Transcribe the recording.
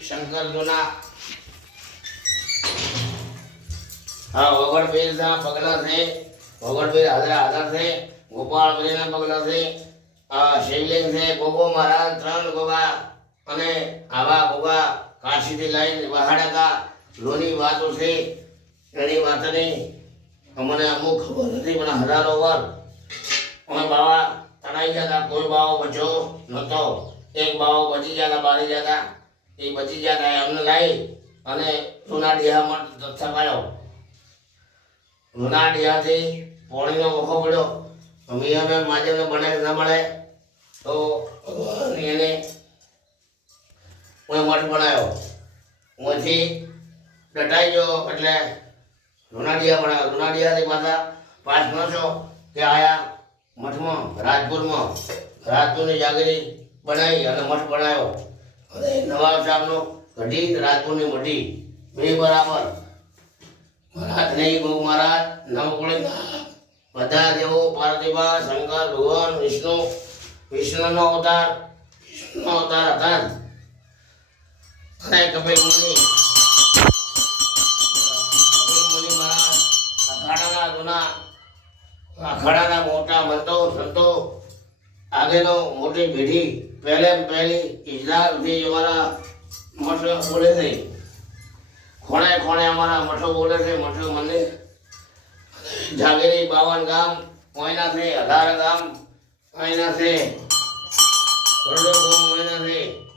શંકર જૂના હા વગડબીર ના પગલા છે વગડબીર હાજર છે ગોપાળબીર ના પગલા છે શિવલિંગ છે ગોગો મહારાજ 3 ગોગા અને આવા ગોગા કાશીથી લઈને વહાડ્યા હતા લોની વાતો છે એની વાતની અમને અમુક ખબર નથી પણ હજારો વાર અમે બાવા તણાઈ ગયા કોઈ બાવો બચ્યો નહોતો એક બાવો બચી ગયા બારી ગયા એ બચી ગયા એમને લાવી અને જૂના ડીહામાં થકાયો જૂના ડીહાથી પોણીનો વખો પડ્યો અમે માજેને બનાવી ન મળે તો એને હું મઠ બનાવ્યો હુંથી ડટાઈ ગયો એટલે જૂનાડિયા બનાવ્યો જૂનાડિયાથી પાછા પાસ નશો કે આયા મઠમાં રાજપુરની જાગીરી બનાવી અને મઠ બનાવ્યો અને નવાબ સાહેબનો ઘડી રાજપુરની મઢી બે બરાબર મહારાજ નહીં બહુ મહારાજ નવકુળી બધા દેવો પાર્થિવા શંકર ભગવાન વિષ્ણુનો અવતાર હતા અને કપિલ મુનિ મહારાજ અખાડાના જૂના અખાડાના મોટા મંતો સંતો આગેનો મોટી પેઢી પહેલી ઇજરાલથી અમારા મઠ બોલે છે ખૂણે અમારા મઠો બોલે છે મઠો મંદિર જાગીરી 52 ગામ કોઈના છે 18 ગામ કોઈના છે કરોડો ગામ કોઈના છે